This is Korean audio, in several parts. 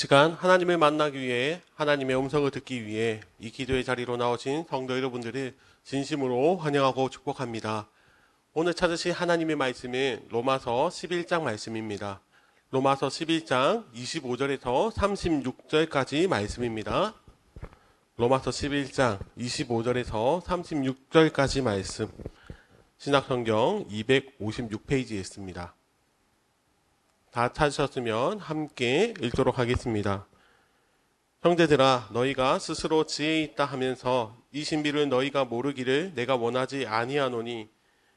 시간 하나님을 만나기 위해 하나님의 음성을 듣기 위해 이 기도의 자리로 나오신 성도 여러분들을 진심으로 환영하고 축복합니다. 오늘 찾으신 하나님의 말씀은 로마서 11장 말씀입니다. 로마서 11장 25절에서 36절까지 말씀입니다. 로마서 11장 25절에서 36절까지 말씀, 신약성경 256페이지에 있습니다. 다 찾으셨으면 함께 읽도록 하겠습니다. 형제들아, 너희가 스스로 지혜 있다 하면서 이 신비를 너희가 모르기를 내가 원하지 아니하노니,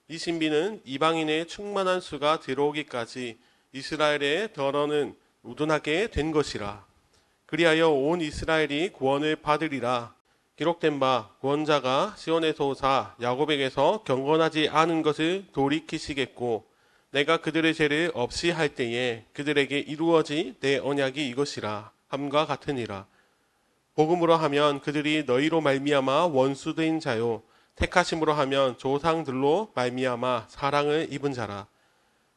이 신비는 이방인의 충만한 수가 들어오기까지 이스라엘의 덜어는 우둔하게 된 것이라. 그리하여 온 이스라엘이 구원을 받으리라. 기록된 바 구원자가 시온에서 오사 야곱에게서 경건하지 않은 것을 돌이키시겠고, 내가 그들의 죄를 없이 할 때에 그들에게 이루어지 내 언약이 이것이라 함과 같으니라. 복음으로 하면 그들이 너희로 말미암아 원수된 자요, 택하심으로 하면 조상들로 말미암아 사랑을 입은 자라.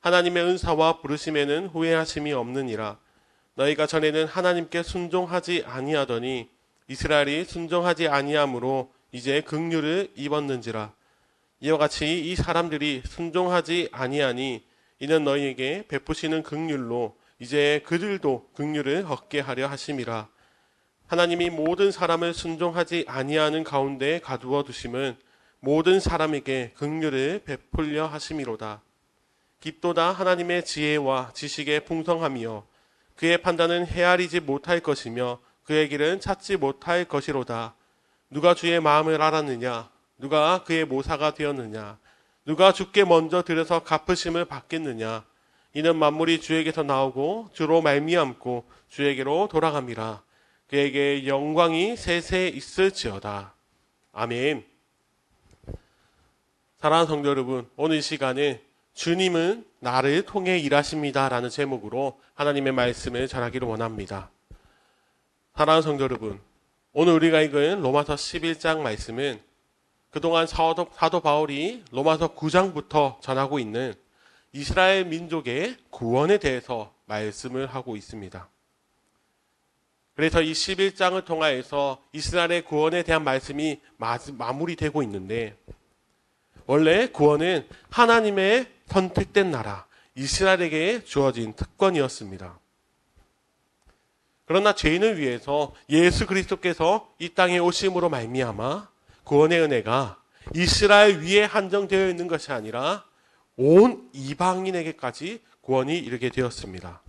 하나님의 은사와 부르심에는 후회하심이 없느니라. 너희가 전에는 하나님께 순종하지 아니하더니 이스라엘이 순종하지 아니함으로 이제 긍휼을 입었는지라. 이와 같이 이 사람들이 순종하지 아니하니 이는 너희에게 베푸시는 긍휼로 이제 그들도 긍휼을 얻게 하려 하심이라. 하나님이 모든 사람을 순종하지 아니하는 가운데 가두어 두심은 모든 사람에게 긍휼을 베풀려 하심이로다. 깊도다 하나님의 지혜와 지식의 풍성함이여 그의 판단은 헤아리지 못할 것이며 그의 길은 찾지 못할 것이로다. 누가 주의 마음을 알았느냐? 누가 그의 모사가 되었느냐? 누가 주께 먼저 들여서 갚으심을 받겠느냐? 이는 만물이 주에게서 나오고 주로 말미암고 주에게로 돌아갑니다. 그에게 영광이 세세 있을지어다. 아멘. 사랑하는 성도 여러분, 오늘 시간에 주님은 나를 통해 일하십니다 라는 제목으로 하나님의 말씀을 전하기를 원합니다. 사랑하는 성도 여러분, 오늘 우리가 읽은 로마서 11장 말씀은 그동안 사도 바울이 로마서 9장부터 전하고 있는 이스라엘 민족의 구원에 대해서 말씀을 하고 있습니다. 그래서 이 11장을 통하여서 이스라엘의 구원에 대한 말씀이 마무리되고 있는데, 원래 구원은 하나님의 선택된 나라 이스라엘에게 주어진 특권이었습니다. 그러나 죄인을 위해서 예수 그리스도께서 이 땅에 오심으로 말미암아 구원의 은혜가 이스라엘 위에 한정되어 있는 것이 아니라 온 이방인에게까지 구원이 이르게 되었습니다.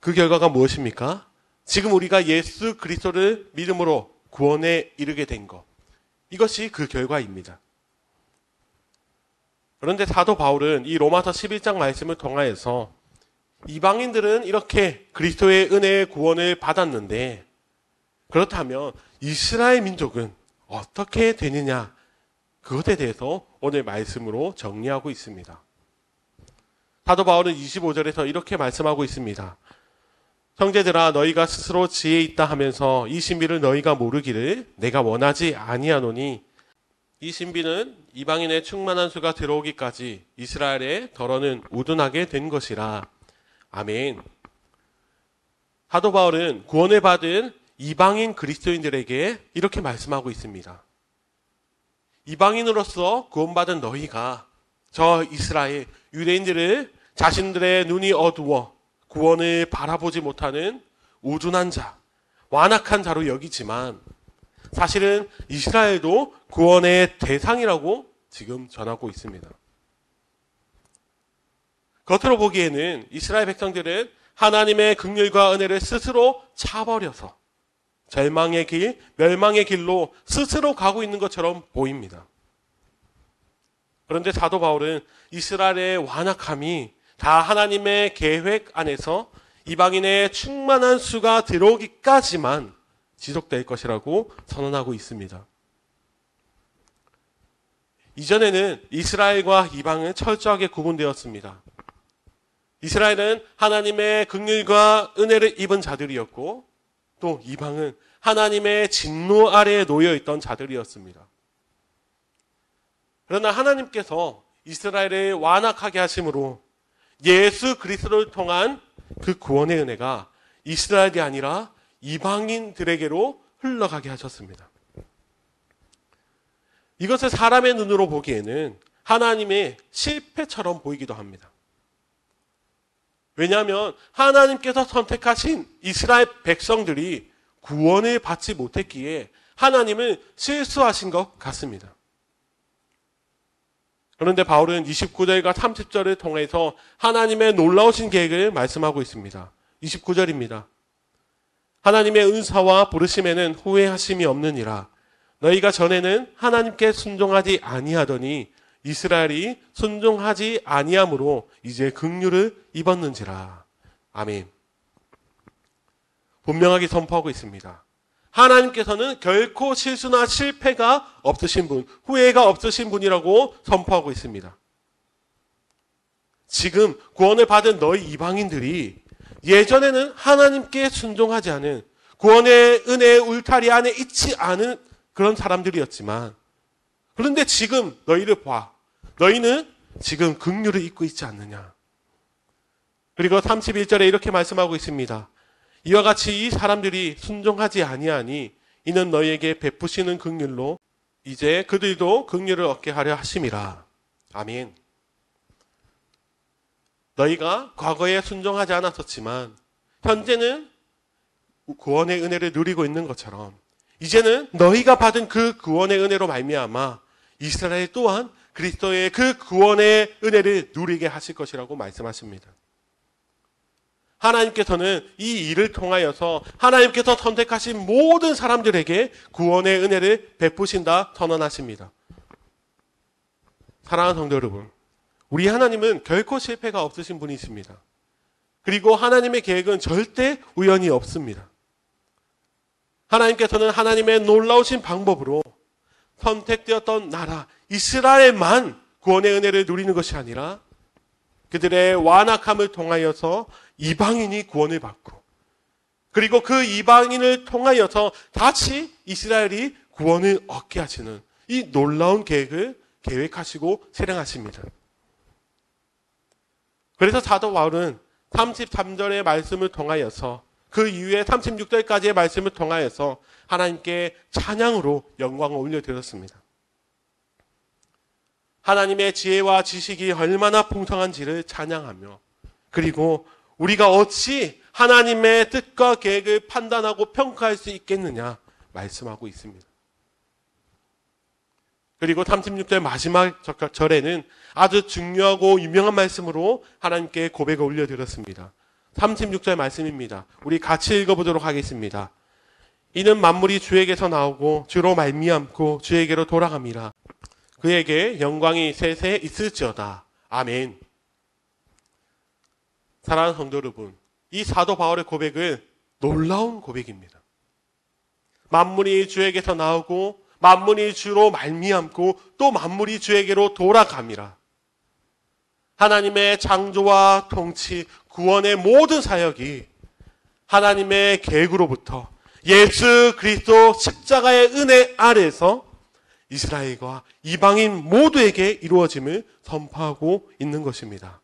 그 결과가 무엇입니까? 지금 우리가 예수 그리스도를 믿음으로 구원에 이르게 된 것, 이것이 그 결과입니다. 그런데 사도 바울은 이 로마서 11장 말씀을 통하여서 이방인들은 이렇게 그리스도의 은혜의 구원을 받았는데, 그렇다면 이스라엘 민족은 어떻게 되느냐, 그것에 대해서 오늘 말씀으로 정리하고 있습니다. 사도 바울은 25절에서 이렇게 말씀하고 있습니다. 형제들아, 너희가 스스로 지혜 있다 하면서 이 신비를 너희가 모르기를 내가 원하지 아니하노니, 이 신비는 이방인의 충만한 수가 들어오기까지 이스라엘의 덜어는 우둔하게 된 것이라. 아멘. 사도 바울은 구원을 받은 이방인 그리스도인들에게 이렇게 말씀하고 있습니다. 이방인으로서 구원받은 너희가 저 이스라엘 유대인들을 자신들의 눈이 어두워 구원을 바라보지 못하는 우둔한 자, 완악한 자로 여기지만 사실은 이스라엘도 구원의 대상이라고 지금 전하고 있습니다. 겉으로 보기에는 이스라엘 백성들은 하나님의 긍휼과 은혜를 스스로 차버려서 절망의 길, 멸망의 길로 스스로 가고 있는 것처럼 보입니다. 그런데 사도 바울은 이스라엘의 완악함이 다 하나님의 계획 안에서 이방인의 충만한 수가 들어오기까지만 지속될 것이라고 선언하고 있습니다. 이전에는 이스라엘과 이방은 철저하게 구분되었습니다. 이스라엘은 하나님의 긍휼과 은혜를 입은 자들이었고, 또 이방은 하나님의 진노 아래에 놓여 있던 자들이었습니다. 그러나 하나님께서 이스라엘을 완악하게 하심으로 예수 그리스도를 통한 그 구원의 은혜가 이스라엘이 아니라 이방인들에게로 흘러가게 하셨습니다. 이것을 사람의 눈으로 보기에는 하나님의 실패처럼 보이기도 합니다. 왜냐하면 하나님께서 선택하신 이스라엘 백성들이 구원을 받지 못했기에 하나님은 실수하신 것 같습니다. 그런데 바울은 29절과 30절을 통해서 하나님의 놀라우신 계획을 말씀하고 있습니다. 29절입니다. 하나님의 은사와 부르심에는 후회하심이 없느니라. 너희가 전에는 하나님께 순종하지 아니하더니 이스라엘이 순종하지 아니함으로 이제 긍휼을 입었는지라. 아멘. 분명하게 선포하고 있습니다. 하나님께서는 결코 실수나 실패가 없으신 분, 후회가 없으신 분이라고 선포하고 있습니다. 지금 구원을 받은 너희 이방인들이 예전에는 하나님께 순종하지 않은, 구원의 은혜의 울타리 안에 있지 않은 그런 사람들이었지만, 그런데 지금 너희를 봐. 너희는 지금 긍휼을 입고 있지 않느냐. 그리고 31절에 이렇게 말씀하고 있습니다. 이와 같이 이 사람들이 순종하지 아니하니 이는 너희에게 베푸시는 긍휼로 이제 그들도 긍휼을 얻게 하려 하심이라. 아멘. 너희가 과거에 순종하지 않았었지만 현재는 구원의 은혜를 누리고 있는 것처럼 이제는 너희가 받은 그 구원의 은혜로 말미암아 이스라엘 또한 그리스도의 그 구원의 은혜를 누리게 하실 것이라고 말씀하십니다. 하나님께서는 이 일을 통하여서 하나님께서 선택하신 모든 사람들에게 구원의 은혜를 베푸신다 선언하십니다. 사랑하는 성도 여러분, 우리 하나님은 결코 실패가 없으신 분이십니다. 그리고 하나님의 계획은 절대 우연이 없습니다. 하나님께서는 하나님의 놀라우신 방법으로 선택되었던 나라 이스라엘만 구원의 은혜를 누리는 것이 아니라 그들의 완악함을 통하여서 이방인이 구원을 받고 그리고 그 이방인을 통하여서 다시 이스라엘이 구원을 얻게 하시는 이 놀라운 계획을 계획하시고 실행하십니다. 그래서 사도 바울은 33절의 말씀을 통하여서 그 이후에 36절까지의 말씀을 통하여서 하나님께 찬양으로 영광을 올려드렸습니다. 하나님의 지혜와 지식이 얼마나 풍성한지를 찬양하며 그리고 우리가 어찌 하나님의 뜻과 계획을 판단하고 평가할 수 있겠느냐 말씀하고 있습니다. 그리고 36절 마지막 절에는 아주 중요하고 유명한 말씀으로 하나님께 고백을 올려드렸습니다. 36절 말씀입니다. 우리 같이 읽어보도록 하겠습니다. 이는 만물이 주에게서 나오고 주로 말미암고 주에게로 돌아갑니다. 그에게 영광이 세세 있을지어다. 아멘. 사랑하는 성도 여러분, 이 사도 바울의 고백은 놀라운 고백입니다. 만물이 주에게서 나오고 만물이 주로 말미암고 또 만물이 주에게로 돌아갑니다. 하나님의 창조와 통치, 구원의 모든 사역이 하나님의 계획으로부터 예수 그리스도 십자가의 은혜 아래에서 이스라엘과 이방인 모두에게 이루어짐을 선포하고 있는 것입니다.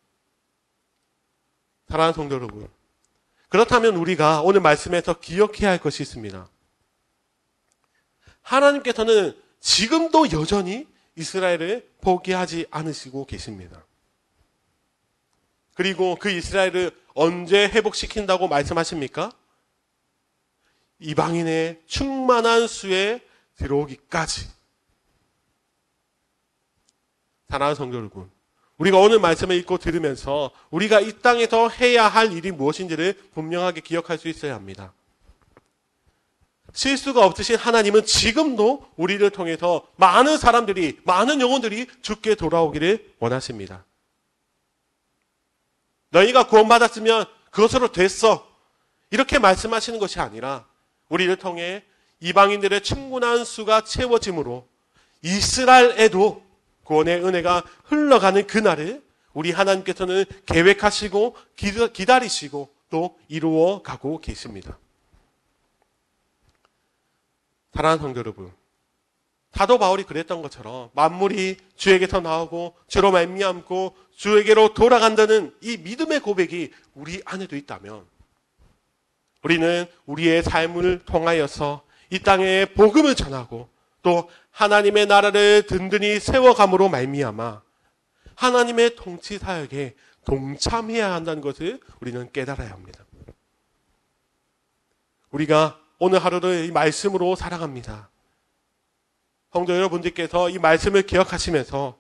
사랑하는 성도 여러분, 그렇다면 우리가 오늘 말씀에서 기억해야 할 것이 있습니다. 하나님께서는 지금도 여전히 이스라엘을 포기하지 않으시고 계십니다. 그리고 그 이스라엘을 언제 회복시킨다고 말씀하십니까? 이방인의 충만한 수에 들어오기까지. 사랑하는 성도 여러분, 우리가 오늘 말씀을 읽고 들으면서 우리가 이 땅에서 해야 할 일이 무엇인지를 분명하게 기억할 수 있어야 합니다. 실수가 없으신 하나님은 지금도 우리를 통해서 많은 사람들이, 많은 영혼들이 주께 돌아오기를 원하십니다. 너희가 구원받았으면 그것으로 됐어. 이렇게 말씀하시는 것이 아니라 우리를 통해 이방인들의 충분한 수가 채워짐으로 이스라엘에도 구원의 은혜가 흘러가는 그날을 우리 하나님께서는 계획하시고 기다리시고 또 이루어 가고 계십니다. 사랑하는 성도 여러분, 사도 바울이 그랬던 것처럼 만물이 주에게서 나오고 주로 말미암고 주에게로 돌아간다는 이 믿음의 고백이 우리 안에도 있다면 우리는 우리의 삶을 통하여서 이 땅에 복음을 전하고 또 하나님의 나라를 든든히 세워감으로 말미암아 하나님의 통치 사역에 동참해야 한다는 것을 우리는 깨달아야 합니다. 우리가 오늘 하루를 이 말씀으로 살아갑니다. 성도 여러분들께서 이 말씀을 기억하시면서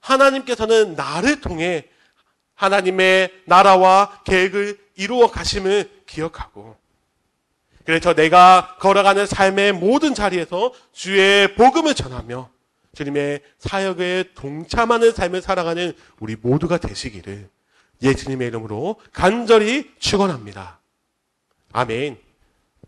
하나님께서는 나를 통해 하나님의 나라와 계획을 이루어 가심을 기억하고, 그래서 내가 걸어가는 삶의 모든 자리에서 주의 복음을 전하며 주님의 사역에 동참하는 삶을 살아가는 우리 모두가 되시기를 예수님의 이름으로 간절히 축원합니다. 아멘.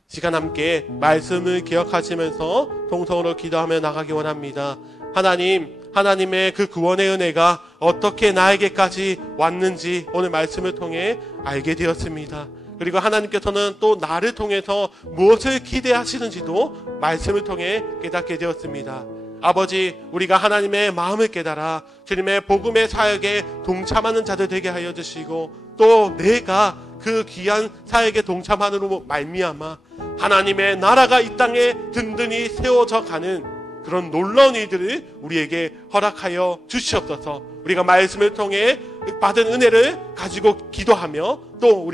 시간 함께 말씀을 기억하시면서 동성으로 기도하며 나가기 원합니다. 하나님, 하나님의 그 구원의 은혜가 어떻게 나에게까지 왔는지 오늘 말씀을 통해 알게 되었습니다. 그리고 하나님께서는 또 나를 통해서 무엇을 기대하시는지도 말씀을 통해 깨닫게 되었습니다. 아버지, 우리가 하나님의 마음을 깨달아 주님의 복음의 사역에 동참하는 자들 되게 하여 주시고, 또 내가 그 귀한 사역에 동참하는 말미암아 하나님의 나라가 이 땅에 든든히 세워져 가는 그런 놀라운 일들을 우리에게 허락하여 주시옵소서. 우리가 말씀을 통해 받은 은혜를 가지고 기도하며 또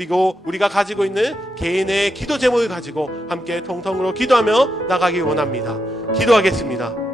우리가 가지고 있는 개인의 기도 제목을 가지고 함께 통성으로 기도하며 나가기 원합니다. 기도하겠습니다.